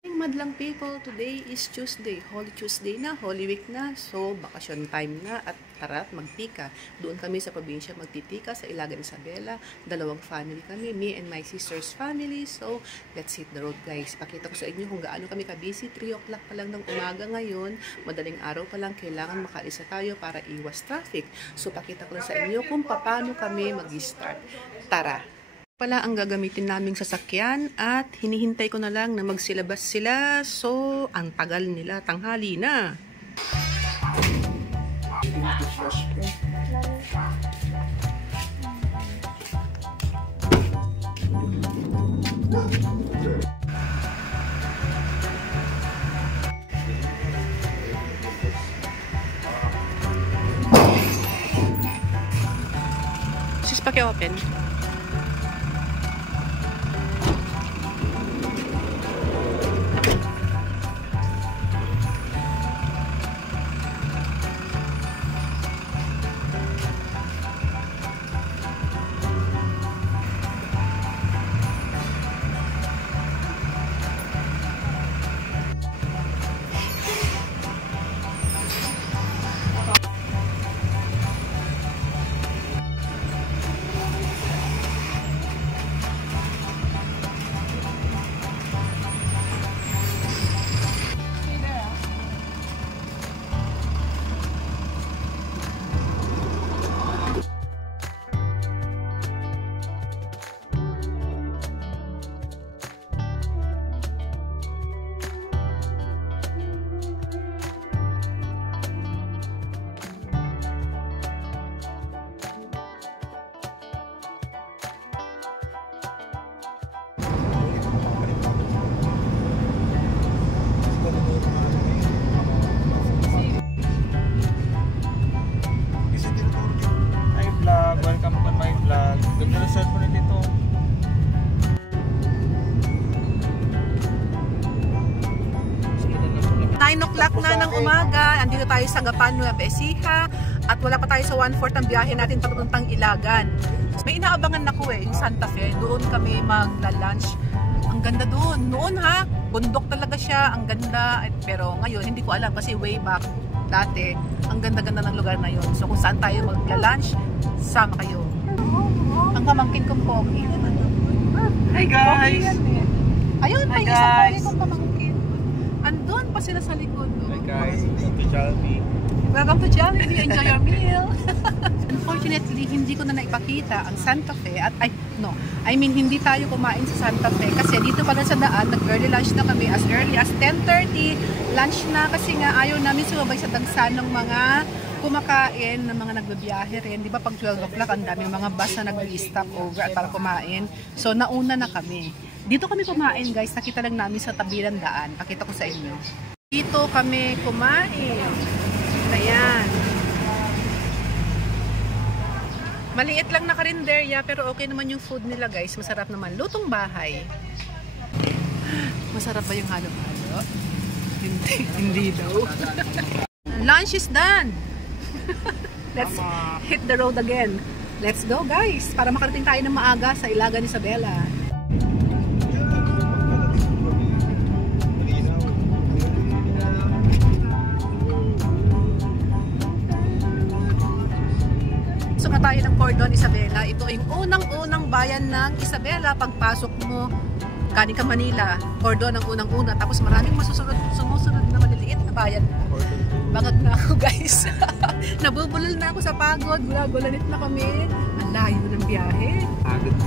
Madlang people, today is Tuesday, Holy Tuesday na, Holy Week na, so bakasyon time na at tara magtika. Doon kami sa probinsya magtitika sa Ilagan Isabela, dalawang family kami, me and my sister's family, so let's hit the road guys. Pakita ko sa inyo kung gaano kami ka-busy, 3 o'clock pa lang ng umaga ngayon, madaling araw pa lang, kailangan makalisa tayo para iwas traffic. So pakita ko na sa inyo kung paano kami mag-start. Tara! Pala ang gagamitin naming sasakyan at hinihintay ko na lang na magsilabas sila, so ang tagal nila, tanghali na. Sis, paki-open. Welcome to my vlog. Ganda na start mo rin dito. Nine o'clock na ng umaga, andito tayo sa Gapan, Nueva Ecija at wala pa tayo sa 1/4 ng biyahe natin papuntang Ilagan. May inaabangan ako yung Santa Fe, doon kami magla-lunch. Ang ganda doon, noon ha, bundok talaga siya, ang ganda, pero ngayon hindi ko alam kasi way back dati, ang ganda-ganda ng lugar na yun. So kung saan tayo magla-lunch, sama kayo. Ang pamangkin kong pogi. Hi guys! Ayun, may isang pogi kong pamangkin. Andun pa sila sa likod. Hi guys, welcome to Jollibee. Welcome to Jollibee, enjoy your meal. Unfortunately, hindi ko na naipakita ang Santa Fe at hindi tayo kumain sa Santa Fe kasi dito pala sa daan, nag-early lunch na kami as early as 10:30. Lunch na kasi nga ayaw namin sumabay sa dagsan ng mga kumakain, ng mga nagbabiyahe rin. Di ba pag 12 o'clock, ang dami mga bus na nag-stop over at para kumain. So nauna na kami. Dito kami kumain guys, nakita lang namin sa tabi ng daan. Pakita ko sa inyo. Dito kami kumain. Ayan. Maliit lang na karinderya pero okay naman yung food nila guys. Masarap naman. Lutong bahay. Masarap ba yung halo-halo? Hindi daw. Lunch is done. Let's hit the road again. Let's go guys. Para makarating tayo ng maaga sa Ilagan Isabela. Tayo ng Cordon Isabela. Ito ay yung unang-unang bayan ng Isabela. Pagpasok mo, galing ka Manila, Cordon ang unang-una. Tapos maraming sumusunod na maliliit na bayan. Bangag na ako guys. Nabubulol na ako sa pagod. Gulanit na kami. Ang layo ng biyahe.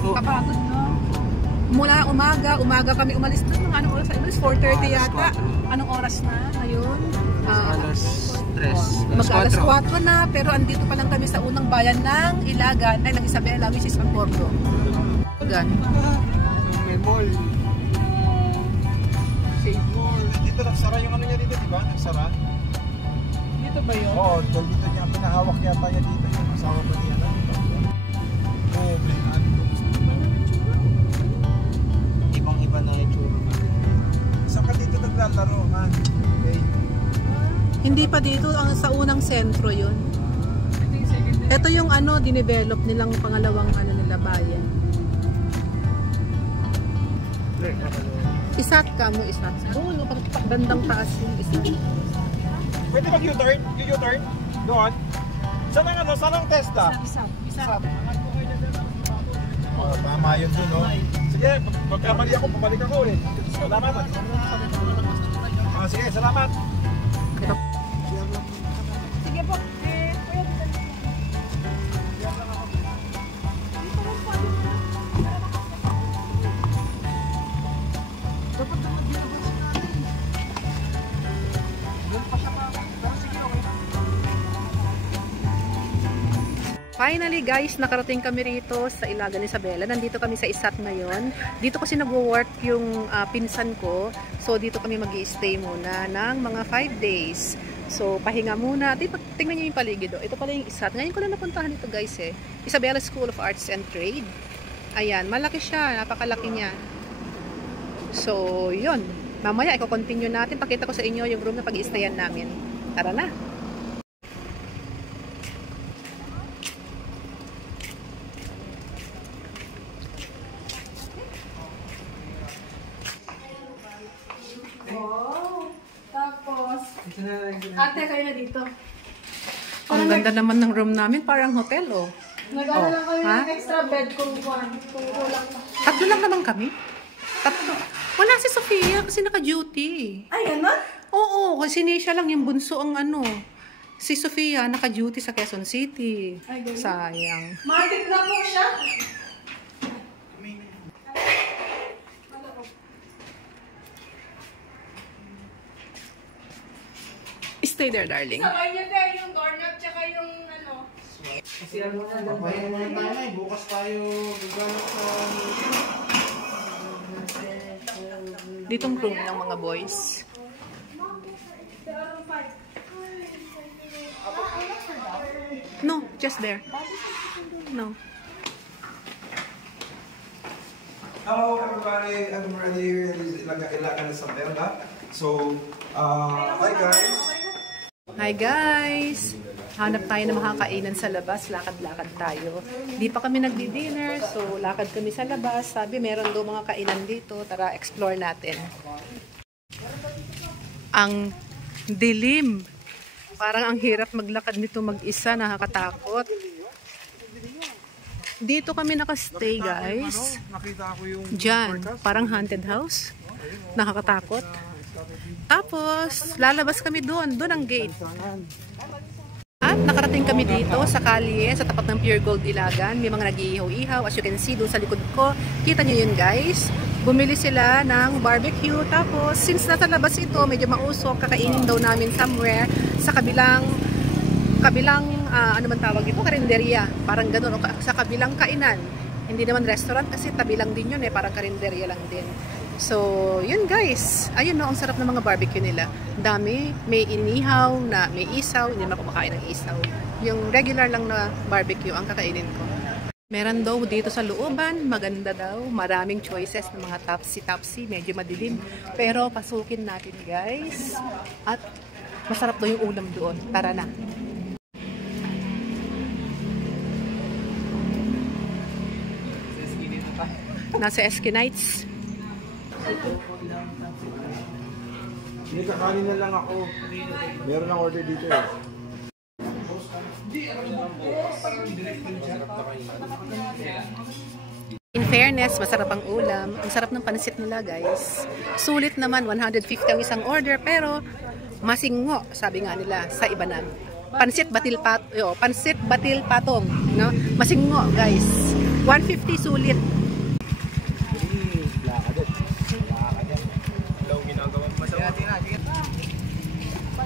Kapagod no? Mula umaga kami umalis doon. Anong oras? 4:30 yata. Anong oras na ngayon? Mag-alas 4 na, pero andito pa lang kami sa unang bayan ng Ilagan, ng Isabela, which is ang Porto. Ilagan. May mall. Save mall. Dito nagsara yung ano niya dito, di ba? Nagsara. Dito ba yun? Oo, dito niya, pinahawak yata niya dito yung asawa pa niya. Oo, may ano. Ibang-iba na itsura. Saan ka dito naglalaro, ha? Okay. Hindi pa dito, sa unang sentro yun. Ito yung dinevelop nilang pangalawang nila bayan. Isat ka mo, isat. Doon, bandang taas yung isat. Pwede mag-U-turn? U-turn? Doon? Saan ang ano? Saan ang Tesla? Isat. Oh, tama yun dun, no? Sige, pagkamali ako, pabalik ako ulit. Salamat. Sige, salamat. Sige po. Finally guys, nakarating kami rito sa Ilagan Isabela. Nandito kami sa Isat ngayon. Dito kasi nagwo-work yung pinsan ko. So dito kami mag-i-stay muna ng mga 5 days. So pahinga muna. Tingnan niyo yung paligid. Ito pala yung Isat. Ngayon ko na napuntahan ito guys eh. Isabela School of Arts and Trade. Ayan, malaki siya. Napakalaki niya. So yun. Mamaya i-continue natin. Pakita ko sa inyo yung room na pag-i-stayan namin. Tara na! Ate, kayo na dito. Ang ganda naman ng room namin, parang hotel, oh. Nag-ano lang kayo ng extra bed kung kulang pa. Tatlo lang naman kami. Tatlo. Wala si Sofia kasi naka-duty. Ay, ano? Oo, kasi siya lang yung bunso ang ano. Si Sofia naka-duty sa Quezon City. Ay, sayang. Matik na po siya. Stay there, darling. Sabay niyo tayo yung doorknob tsaka yung ano. Kasi ano na, papahin mo yung tayo. Bukas tayo gagamit sa... Ditong room ng mga boys. No, just there. No. Hello everybody, I'm ready here in Ilagan Isabela. So, hi guys. Hi guys! Hanap tayo ng makakainan sa labas. Lakad-lakad tayo. Di pa kami nagdi-dinner, so lakad kami sa labas. Sabi, meron daw mga kainan dito. Tara, explore natin. Ang dilim. Parang ang hirap maglakad nito mag-isa. Nakakatakot. Dito kami nakastay, guys. Nakita ko yung Diyan, parang haunted house. Nakakatakot. Tapos, lalabas kami doon. Doon ang gate. At nakarating kami dito sa kalye, sa tapat ng Pure Gold Ilagan. May mga nag-iihaw-ihaw. As you can see, doon sa likod ko. Kita nyo yun, guys. Bumili sila ng barbecue. Tapos, since nasa labas ito, medyo mausok, kakainin daw namin somewhere sa kabilang ano man tawag ito? Karinderya. Parang ganun. Sa kabilang kainan. Hindi naman restaurant kasi tabi lang din yun eh. Parang karinderya lang din. So, yun guys. Ayun no, ang sarap ng mga barbecue nila. Dami, may inihaw na may isaw. Hindi naman kumakain ng isaw. Yung regular lang na barbecue ang kakainin ko. Meron daw dito sa looban. Maganda daw. Maraming choices ng mga tapsi-tapsi. Medyo madilim. Pero pasukin natin guys. At masarap daw yung ulam doon. Tara na. Nasa Eskinites. Hindi, kakanin na lang ako. Meron ng order dito eh. In fairness, masarap ang ulam. Ang sarap ng pansit nila, guys. Sulit naman, 150 ang isang order, pero masingo, sabi nga nila, sa Ibanan. Pansit batil patong, no? Masingo, guys. 150 sulit.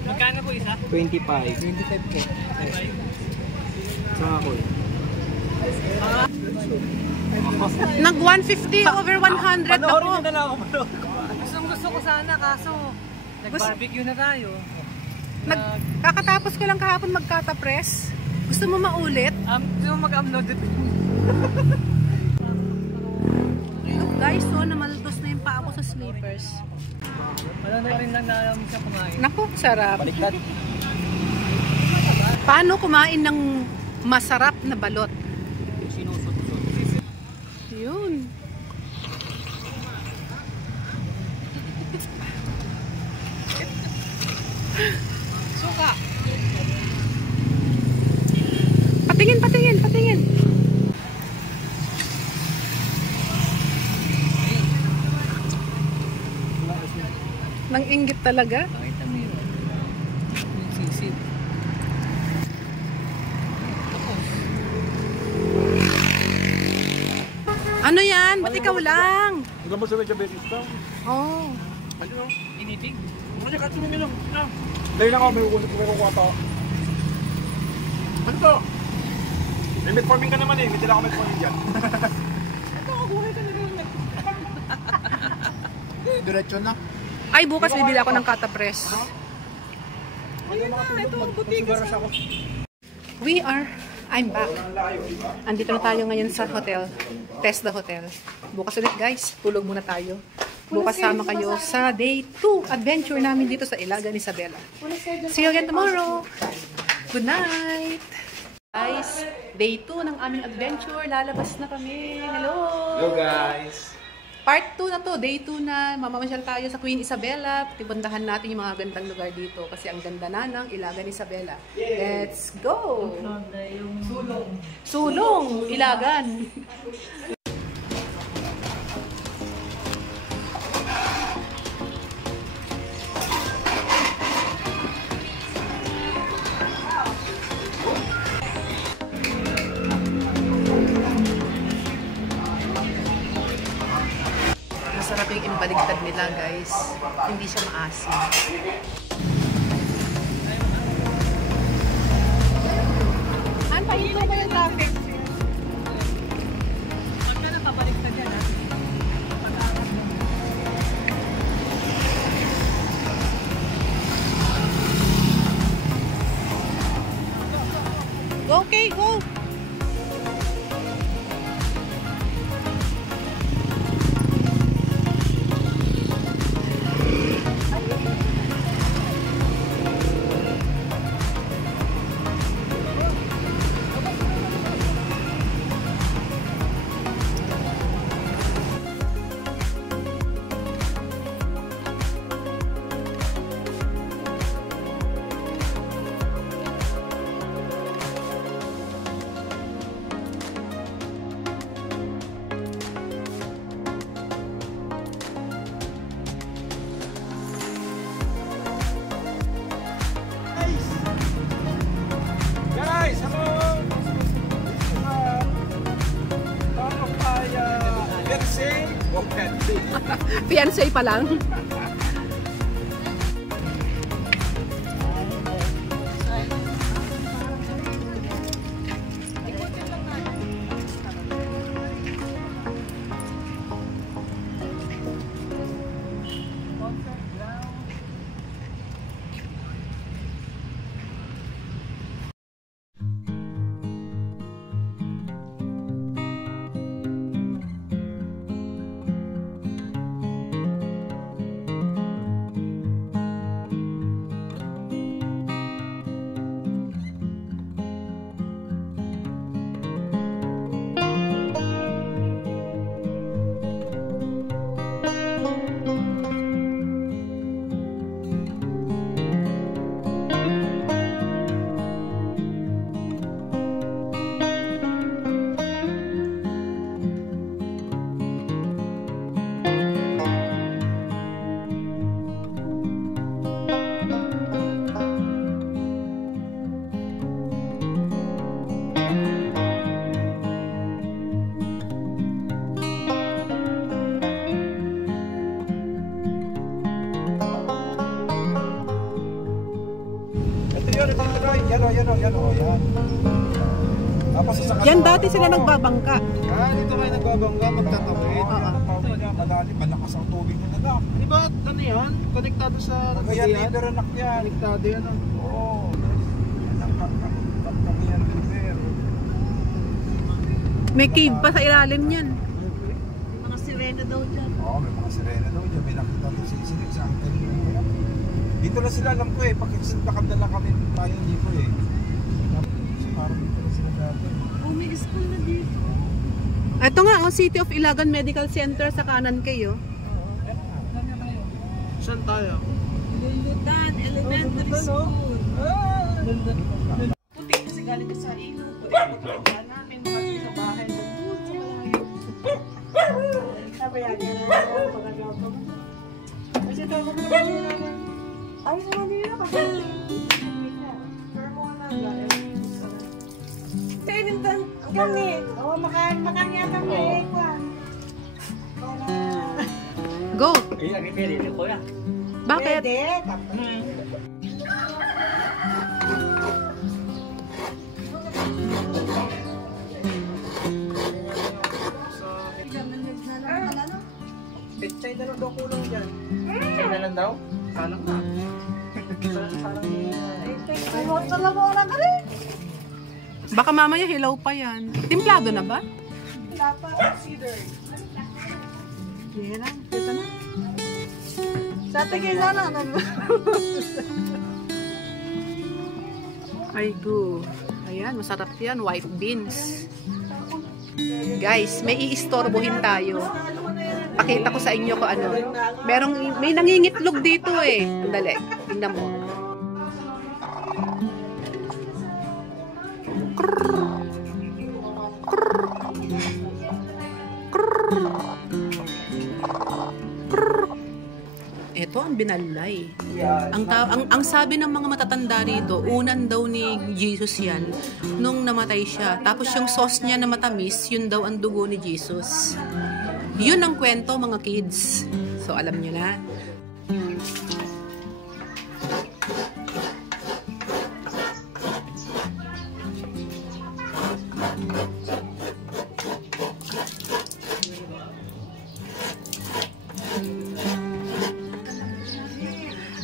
Magkano po isa? 25. 25 po. Saan ako eh? Nag 150 over 100 ako. Na lang ako gusto ko sana kaso nag-barbecue na tayo. Kakatapos ko lang kahapon magkata-press. Gusto mo maulit? Gusto mo mag-upload it? Look guys, so namaltos na yung paa ko sa slippers. Wala na rin lang na siya kumain. Naku, sarap. Baliktad. Paano kumain ng masarap na balot? Yun. Suka. Patingin, patingin, patingin. Nang inggit talaga. Pakita mo yun. Yung sisip. Ano yan? Ba't ikaw lang? Hindi mo sa medyo beses daw. Oh. Ano? Initig. Ano ka tulong minum? Dahil lang ako may kukuha to. Ano to? May metformin ka naman eh. May tila ako metformin dyan. Ito ako, buhay ka na rin. Diretso na. Ay, bukas bibili ako ng katapress. Ayun na, ito ang butika sa... I'm back. Andito na tayo ngayon sa hotel. Tesla Hotel. Bukas ulit guys, tulog muna tayo. Bukas sama kayo sa day 2 adventure namin dito sa Ilagan, Isabela. See you again tomorrow. Good night. Guys, day 2 ng aming adventure. Lalabas na kami. Hello. Hello guys. Part 2 na to, day 2 na. Mamamasyal tayo sa Queen Isabela. Tibandahan natin yung mga gandang lugar dito kasi ang ganda na ng Ilagan, Isabela. Let's go! Sulong. Sulong, Ilagan. Masarap yung imbaligtad nila guys. Hindi siya maasim. Pahinto ba yung traffic? Huwag ka na kabaliktad yan ha. Go, okay, go! Guys, hello! Ano kaya? Fiancé? O fiancé? Fiancé pa lang. Yan. Tapos sa Yan dati sila nagbabangka. Dito kayo nagbabangga, magtatawid. Madali, malakas ang tubig nila na. Di ba ano yan? Konektado sa... Kaya river anak yan. Konektado yan. Oo. Yan, river. May cave pa sa ilalim niyan. May mga sirena daw dyan. Oo, may mga sirena daw dyan. May nakita doon sisinig sa angkan. Dito na sila, alam ko eh. Pakikita lang kami tayo dito eh. Parang dito na sila dati. Oh, may school na dito. Ito nga, oh, City of Ilagan Medical Center sa kanan kayo. Saan tayo? Dundutan Elementary School. Puti kasi galing sa ilog. Puti namin makakita sa bahay. Sabi yan yan. Kasi ito ako ay naman nila kasi Tenintan, ang gamit. Oo, makanyatang na ekwan. Go! Kuya. Bakit? Pwede. Pechay na lang daw kulang dyan. Sa'yo na lang daw? Salang na. Ay, huwag sa labora ka rin. Baka mamaya hilaw pa yan. Timplado na ba? Wala pa, consider. Yan lang, ito na. Sa tingin na lang. Ay, go. Ayan, masarap yan. White beans. Guys, may iistorbohin tayo. Pakita ko sa inyo kung ano. May nangingitlog dito eh. Andali, tingnan mo. Ito ang binalay. Ang sabi ng mga matatanda rito, unan daw ni Jesus yan nung namatay siya. Tapos yung sauce niya na matamis, yun daw ang dugo ni Jesus. Yun ang kwento mga kids. So alam nyo na.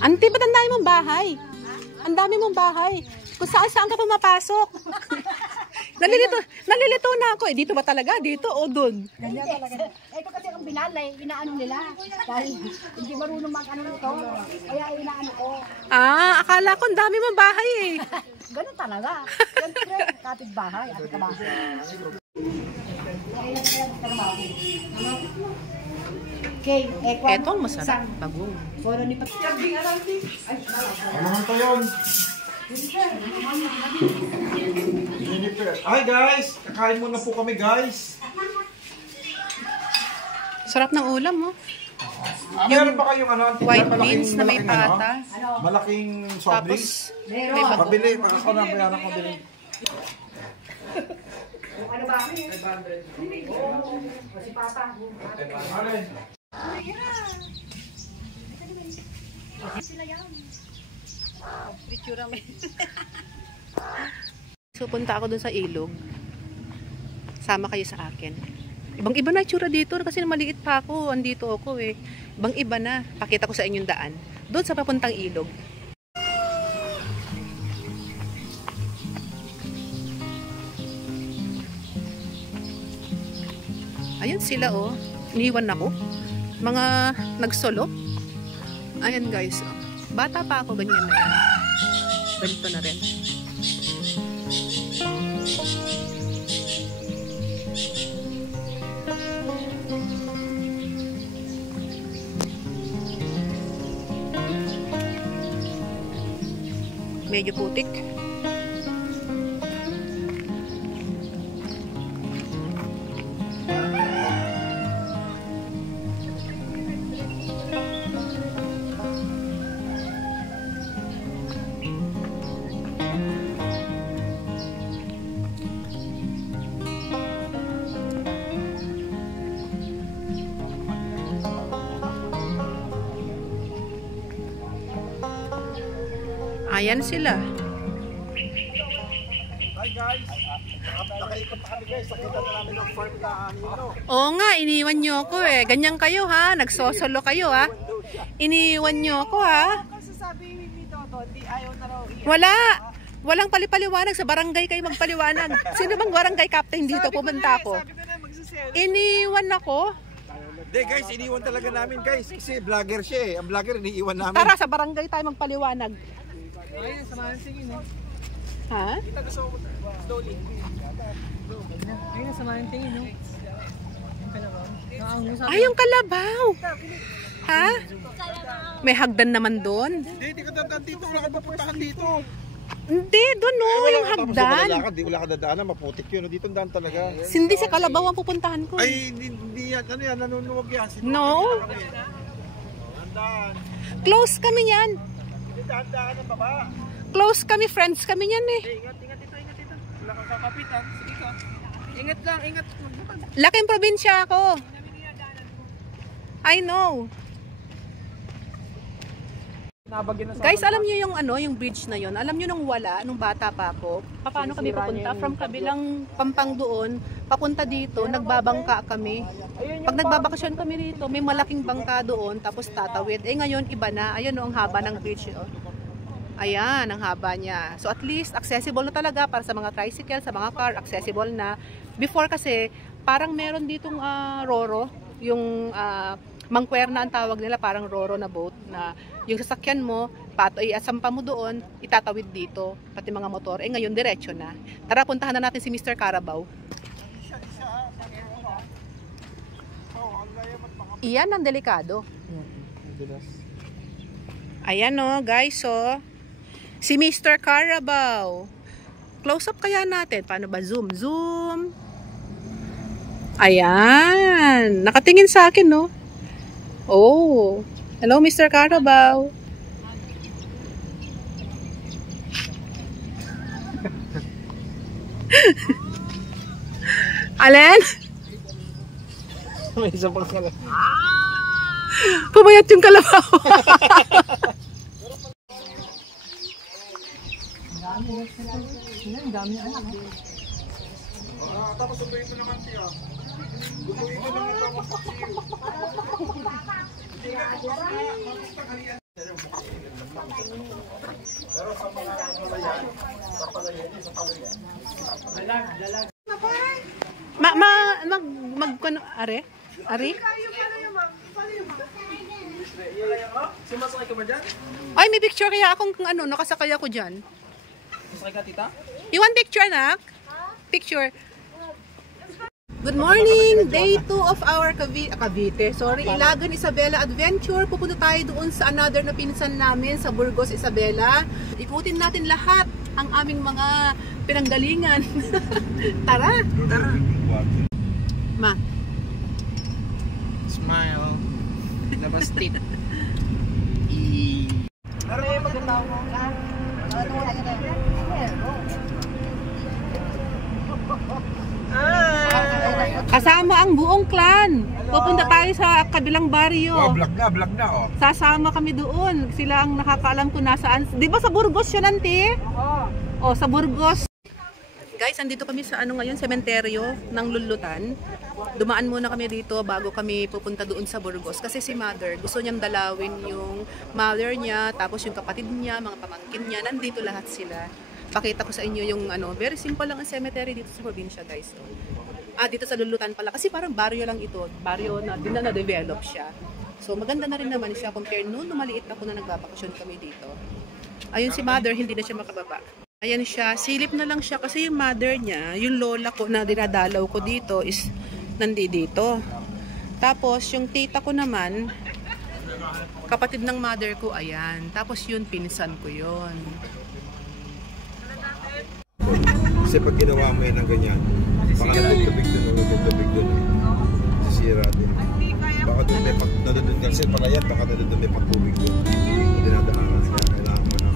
Auntie, ba't ang dami mong bahay? Ang dami mong bahay. Kung saan ka pumapasok. Nalilito na ako eh. Dito ba talaga? Dito o doon? Ganyan talaga. Ito kasi ang binalay, inaano nila. Dahil hindi marunong mag-ano nito. Kaya inaano ko. Ah, akala ko ang dami mong bahay eh. Ganun talaga. Siyempre, kapit-bahay at kabahay. Okay, ekwan. Eto ang masarap. Bagong. Puro ni Pati. Ano naman to yun? Hi guys! Kakain muna po kami guys. Sarap ng ulam oh. Meron ba kayong ano? White malaking- beans na may malaking ano? pata. Malaking soft drinks? Tapos may bago. Pabili, ako na bayaran ko din. Ano ba? Si Papa. Alin? So punta ako dun sa ilog. Sama kayo sa akin. Ibang-iba na itsura dito kasi maliit pa ako. Andito ako eh. Ibang-iba na. Pakita ko sa inyong daan. Doon sa papuntang ilog. Ayan sila oh. Iniwan ako. Mga nagsolo. Ayan guys. Oh. Bata pa ako, ganyan na yan. Ganito na rin. Medyo putik. Ayan sila. Hi guys! Nakaikot pa kami guys. Nakita na namin ang farm na ano. Oo nga, iniwan nyo ako eh. Ganyan kayo ha. Nagsosolo kayo ha. Iniwan nyo ako ha. Kasi sabi ni Toto, di ayaw na raw iyan. Wala. Walang palipaliwanag. Sa barangay kayo magpaliwanag. Sino bang barangay captain dito? Pumunta ako. Sabi ko na magsisell. Iniwan ako. Hindi guys, iniwan talaga namin guys. Kasi vlogger siya eh. Ang vlogger iniiwan namin. Tara, sa barangay tayo magpaliwanag. Ayun, samahan tingin eh. Ha? Slowly. Ayun, samahan tingin, no? Yung kalabaw. Ay, yung kalabaw. Ha? May hagdan naman doon? Hindi ka dadaan dito. Wala ka papuntahan dito. Hindi, doon no, yung hagdan. Wala ka dadaanan, maputik yun. Dito ang daan talaga. Hindi sa Kalabaw ang pupuntahan ko. Ay, hindi yan. Ano yan? Nanunuwag yan. No. Handaan. Close kami yan. Hindi dahan-dahan ang baba. Close kami, friends kami yan eh. Ingat dito. Wala kang kakapitan. Sige ka. Ingat lang, ingat. Laking probinsya ako. I know. Guys, alam niyo yung ano, yung bridge na yon. Alam niyo nung wala, nung bata pa ako, paano kami papunta from kabilang Pampang doon, papunta dito, nagbabangka kami. Pag nagbabakasyon kami dito, may malaking bangka doon, tapos tatawid. Eh ngayon iba na. Ayun no, ang haba ng bridge, oh. Ayan, ang haba niya. So at least accessible na talaga para sa mga tricycle, sa mga car, accessible na. Before kasi, parang meron ditong roro, yung mangkwerna ang tawag nila, parang roro na boat na yung sasakyan mo, asampa mo doon, itatawid dito, pati mga motor. Eh ngayon, diretso na. Tara, puntahan na natin si Mr. Carabao. Iyan ang delikado. Ayan o, guys, oh. Si Mr. Carabao. Close up kaya natin. Paano ba? Zoom. Zoom. Ayan. Nakatingin sa akin, no? Oh. Hello, Mr. Carabao. Alin? May isa pang kalabaw. Pumayat yung kalabaw. Tapos sunduin mo naman siya. Sunduin mo naman Are? Sumasakay ka ba dyan? Ay, may picture kaya akong ano, nakasakay ako dyan. Sumasakay ka, tita? You want picture, nak? Picture. Good morning! Day 2 of our Ilagan Isabela Adventure. Pupunta tayo doon sa another na pinsan namin sa Burgos, Isabela. Ikutin natin lahat ang aming mga pinanggalingan. Tara! Tara! Ma. Smile. Labas tit. Kasama ang buong clan. Pupunta tayo sa kabilang baryo. Oh, vlog na, oh. Sasama kami doon. Sila ang nakakaalam kung nasaan. Di ba sa Burgos yun, auntie? Oo. Oh, sa Burgos. Guys, andito kami sa ngayon, sementeryo ng Lulutan. Dumaan muna kami dito bago kami pupunta doon sa Burgos. Kasi si mother, gusto niyang dalawin yung mother niya, tapos yung kapatid niya, mga pamangkin niya. Nandito lahat sila. Pakita ko sa inyo yung very simple lang ang cemetery dito sa probinsya, guys. Dito sa Lulutan pala. Kasi parang baryo lang ito. Baryo na din na develop siya. So maganda na rin naman siya compare noon maliit ako na nagbabakasyon kami dito. Ayun si mother, hindi na siya makababa. Ayan siya, silip na lang siya kasi yung mother niya, yung lola ko na dinadalaw ko dito is nandito. Tapos yung tita ko naman, kapatid ng mother ko, ayan. Tapos yun, pinsan ko yun. Kasi pag ginawa mo yan ng ganyan, baka natutubig doon. Sisira din. Baka doon may nadudun kasi pala yan, baka nadudun may pagtubig doon. Dinadaanan niya, kailangan mo na.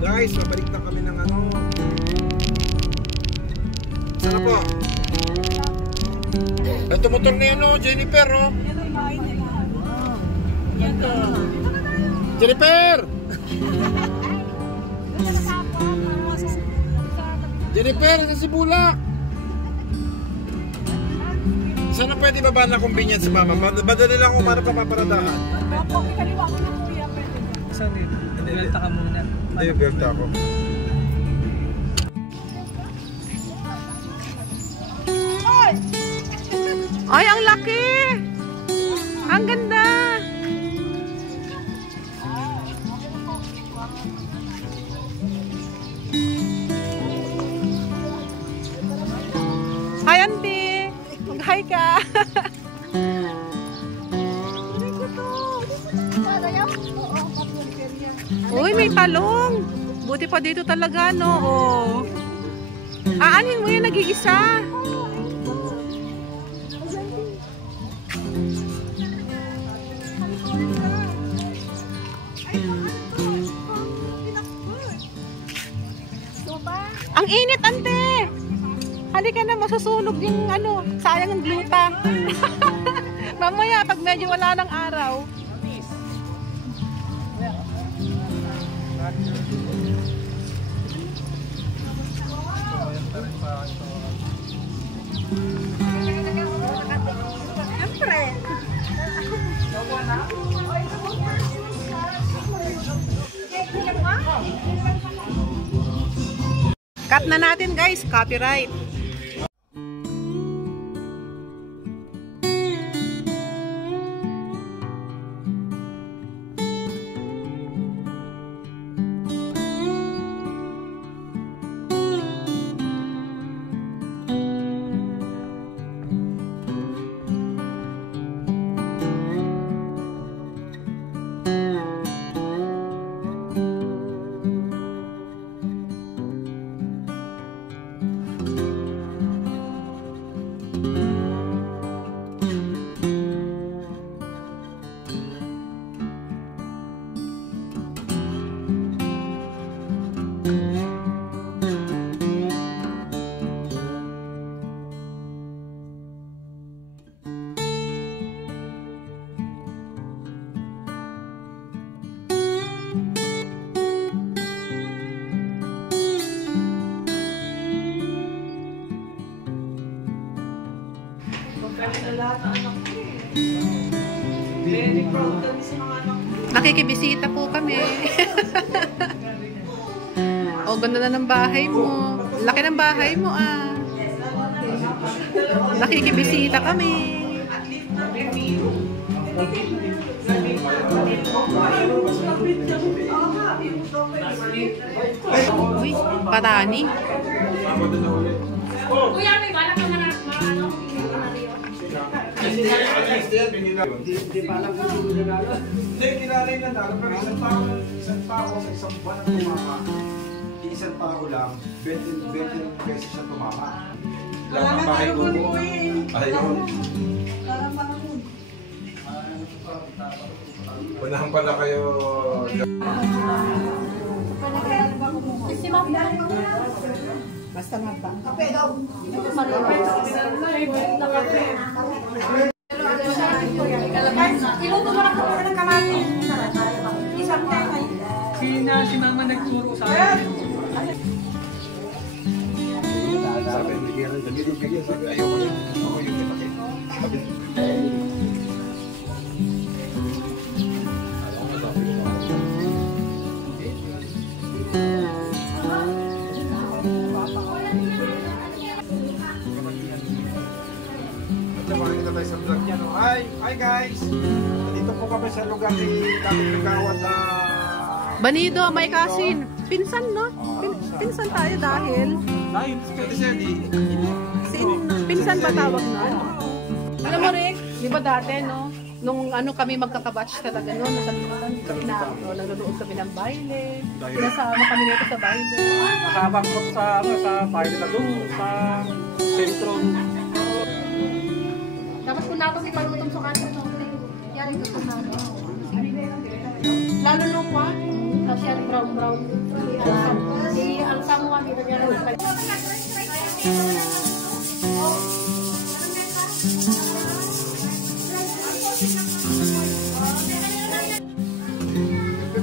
Guys, mabalik na kami ng Sana po? Ito motor na yan, Jennifer, Jennifer! Jennifer, sa Sibulak! Sana pwede baba na convenience sa mama? Badali lang kung paano papaparadahan. Opo, ikaliwa ko na kuya, pwede ba? Saan dito? Belta ka muna. Hindi, belta ako. Ay, ang laki! Ang ganda! Hi, auntie! Daming talong. Buti pa dito talaga, no? Oh. Aanin mo yan, nag-iisa. Ang init, ante. Halika na, masusunog yung ano, sayang ang gluta. Mamaya, pag medyo wala ng araw. Siyempre. Cut na natin, guys. Copyright. Nakikibisita po kami. O, ganda na ng bahay mo. Laki ng bahay mo, ah. Nakikibisita kami. Uy, parani. Kuya, may balak ka na ano? Hindi pa alam kung sino nanalo. Hindi, kilala yung nanalo. Pero isang tao sa isang buwan ang tumama. Isang tao lang, 20 beses siya tumama. Wala na tayo huli ko eh. Ayun. Unahan pala kayo. Basta magpang. Iluto mo na po ng kamatis. Isang tayo. Si mama nagturo sa akin. Sabi, bigyan ng dali. Sabi, ayoko yun. Ako yung pinaki. Sabi, Makikita tayo sa vlog niya, no? Hi guys! Dito po kami sa lugar ni David Lugawat na... Banido, may kasin. Pinsan, no? Pinsan tayo dahil... Pinsan ba tawag na? Alam mo, Rick, di ba dati, no? Nung ano kami magkakabatch talaga, no? Nasa limutan na, no? Nanonood kami ng baile. Pinasama kami nito sa baile. Kasabang ko sa bahay na doon, sa sentro. Dapat kung nato si palutong sa kanto. Yari ko sa kanto. Lalo nung kwa? Kasi yari brown. Ang samuha dito niya lang.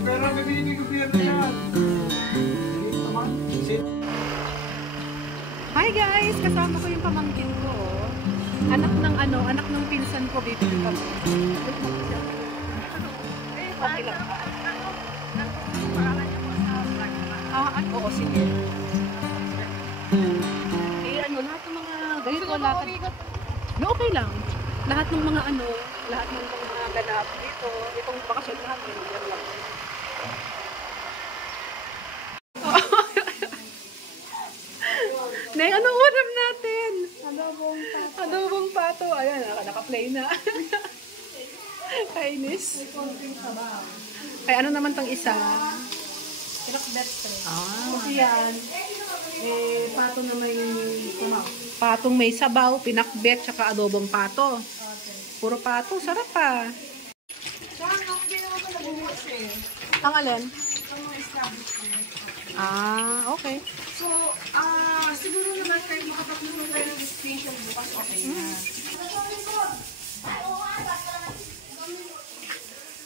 Pero bibili ni gobyerno yan. Hi guys! Kasama ko yung pamangkin ko. Anak ng pinsan ko, bibili kami. Okay lang ba? Oo, sige. Lahat ng mga ganito, no, okay lang. Lahat ng mga lahat ng mga ganap dito, itong bakasyon namin, yan lang. Neng, anong ulam natin? Adobong pato. Ayan, naka-play na. Kainis. Kaya ano naman tong isa? Pinakbet straight. Ah. Kasi yan, pato na may kumaw. Patong may sabaw, pinakbet, tsaka adobong pato. Puro pato, sarap pa. Saan ako ginawa ko nabubukas eh. Ang alin? Ang mga establishment. Ah, okay. So, siguro naman kayo makapagpunong kayo ng station bukas, okay na.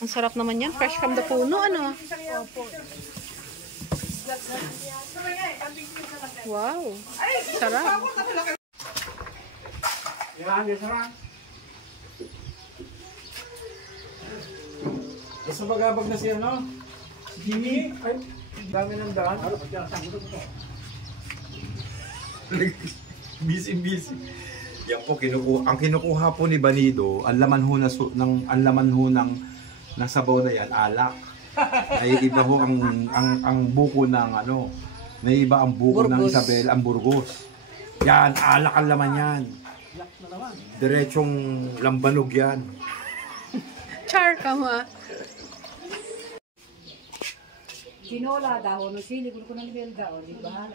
Ang sarap naman yan. Fresh from the puno, ano? Opo. Wow. Sarap. Yan, yan, sarang. Basta magabag na siya, no? Jimmy? Ay, dami ng daan. Busy. Yan po, ang kinukuha po ni Banido, ang laman ho, ng sabaw na yan, alak. Ay iba ho ang buko ng ano, may iba ang buko ng Burgos. Isabel, ang Burgos. Yan, alak ang laman yan. Diretsong lambanog yan. Char ka mo ah. Sinola daw, no sili, gulo ko ng nibel daw, di ba?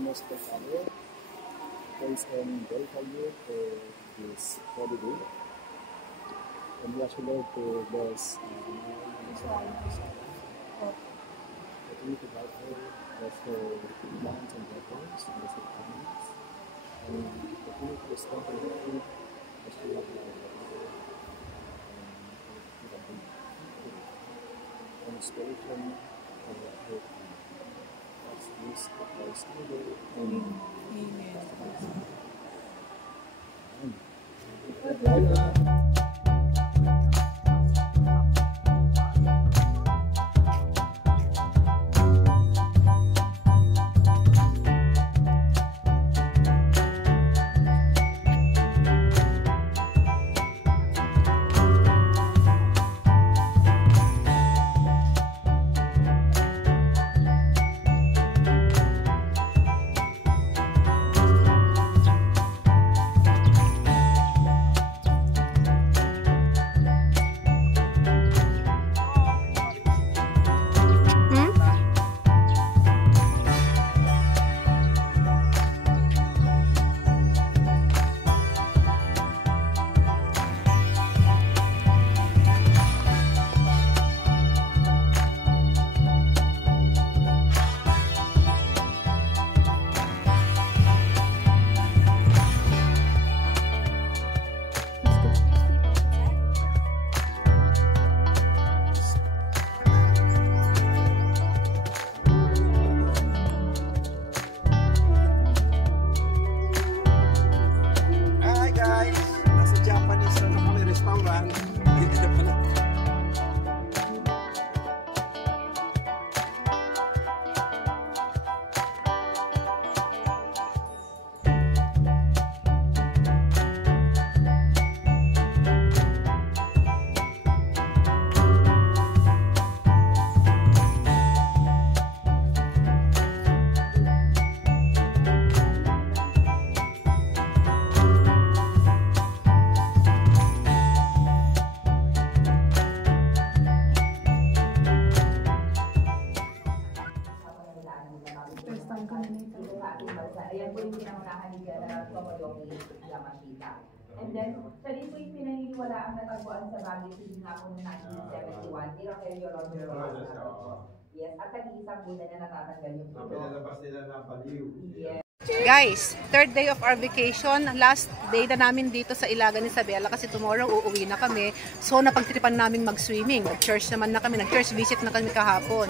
Most of our place in Belfast for this holiday. And we actually love to bless continue to buy for lands and weapons and the families. And continue to strengthen the food as we have and inspiration for the hope. This applies today. Tomoyoki Yamashita. And then, siya din po yung pinaniniwala ang natagpuan sa Baguio City nga po noong 1971, Iraquelio Rodero. Yes, at nag-iisang Buddha na natatanggal yung ito. Pinalabas nila ng baliw. Yes. Guys, third day of our vacation. Last day na namin dito sa Ilagan Isabela kasi tomorrow uuwi na kami. So napagtripan namin mag-swimming. Nag-church naman na kami. Nag-church visit na kami kahapon.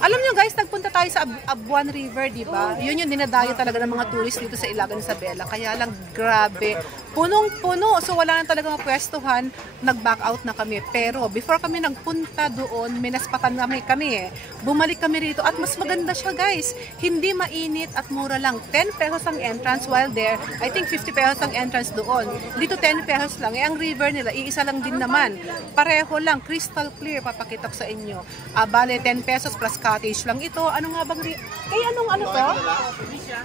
Alam nyo guys, nagpunta tayo sa Abuan River, di ba? Yun yung dinadayo talaga ng mga tourist dito sa Ilagan Isabela. Kaya lang grabe. Punong-puno. So wala na talaga mapwestuhan. Nag-back out na kami. Pero before kami nagpunta doon, minaspatan kami eh. Bumalik kami rito at mas maganda siya guys. Hindi mainit at mura lang. 10 pesos ang entrance while there. I think 50 pesos ang entrance doon. Dito 10 pesos lang. Eh ang river nila, iisa lang din naman. Pareho lang. Crystal clear. Papakita ko sa inyo. Bale, 10 pesos plus cottage lang ito. Ano nga bang river? Kaya anong ano to?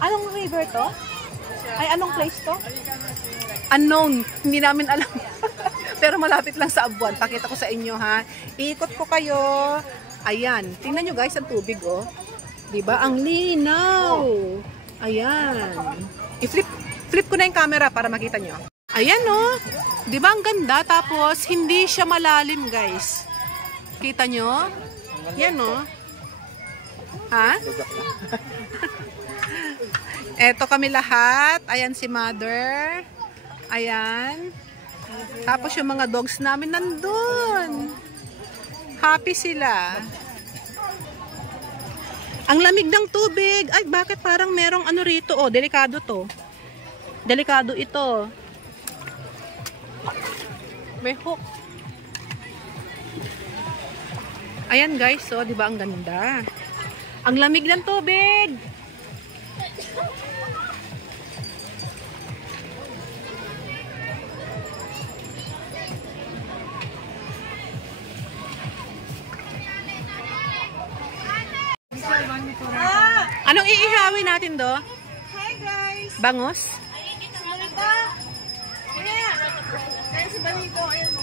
Anong river to? Ay, anong place to? Unknown. Hindi namin alam. Pero malapit lang sa Abuan. Pakita ko sa inyo ha. Ikot ko kayo. Ayan. Tingnan nyo guys ang tubig oh. Diba? Ang linaw. Ayan. I-flip ko na yung camera para makita nyo. Ayan oh. Diba ang ganda? Tapos hindi siya malalim guys. Kita nyo? Yan oh. Ha? Eto kami lahat. Ayan si mother. Ayan. Tapos yung mga dogs namin nandun. Happy sila. Ang lamig ng tubig. Ay, bakit parang merong ano rito? Oh, delikado to. Delikado ito. May hook. Ayan guys, so, di ba ang ganda? Ang lamig ng tubig. Anong iihawin natin do? Hi guys! Bangos? Balita! Kaya! Kaya si Balito, ayan mo.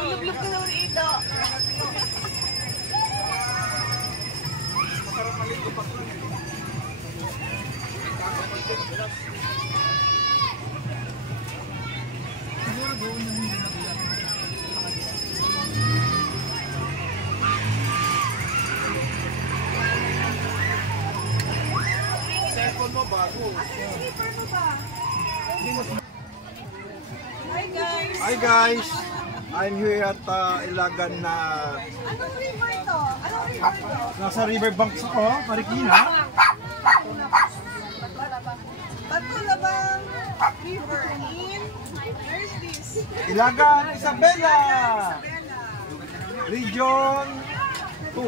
Lulublog ka ng ito. Cellphone mo bago. Asan yung slipper mo ba? Hi guys! Hi guys! I'm here at Ilagan na Anong river to? Anong river to? nasa riverbanks ako, Marikina. Batulabang River in... Where's this? Ilagan, Isabela! Bella. Region 2.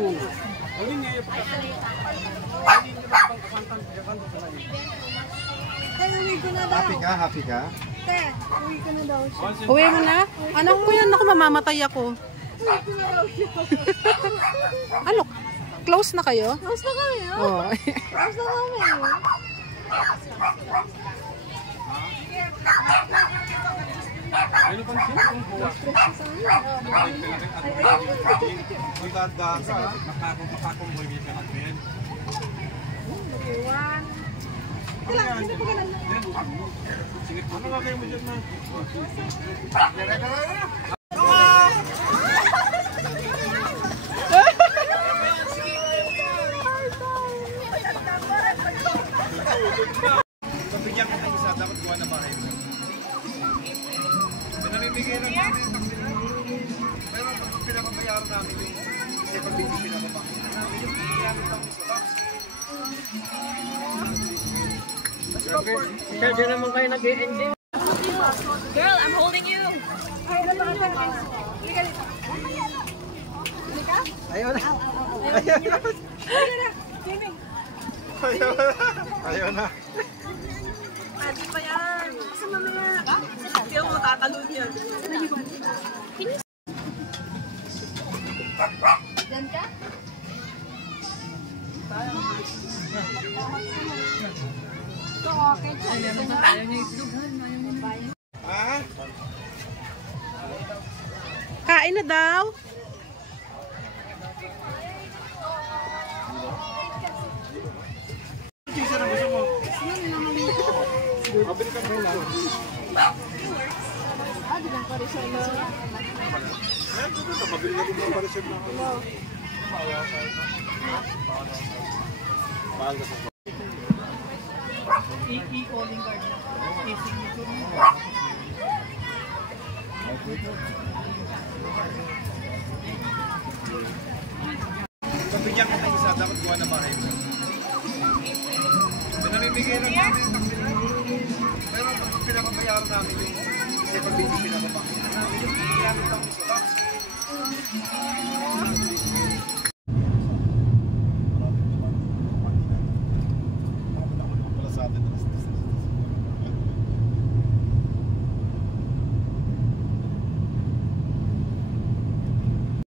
Tay, uwi ko na daw. Happy ka? Happy ka? Te, uwi ko na daw siya. Uwi mo na? Ano ko yan? Ako, mamamatay ako. Uwi ko na daw siya. Ano? Close na kayo? Close na kami, oh. Oh. Close na kami. Magdadaan ka. Kailangan, sino po ka na? Ano nga kayo mo dyan, man? Pabigyan ka ng isa, dapat gawa na bahay mo. Pinamimigay lang namin yung taxi na. Pero pag pinapabayaran namin yung kasi pag-bigay pinapabayaran namin yung ginamit lang sa box. Kaya naman kayo nag-i-enjoy. Girl, I'm holding you. Ayaw na. Ayaw na. Ayaw na. Pwede pa yan. Kasi mamaya. Kaya mo tatalon yan. Diyan ka? Ha? Kain na daw. Teacher ng Makabili ka muna. Di lang pa rin sa ilo. Makabili ka din ng parisyon na. Mahal ka sa I-calling card. I-signature mo. Pabigyan ka ng isa, dapat gawa na para ito. Pinamimigay lang namin yung takbilan. Pero pag pinapabayaran namin yung kasi pag pinapabakit namin yung pinapabakit sa box.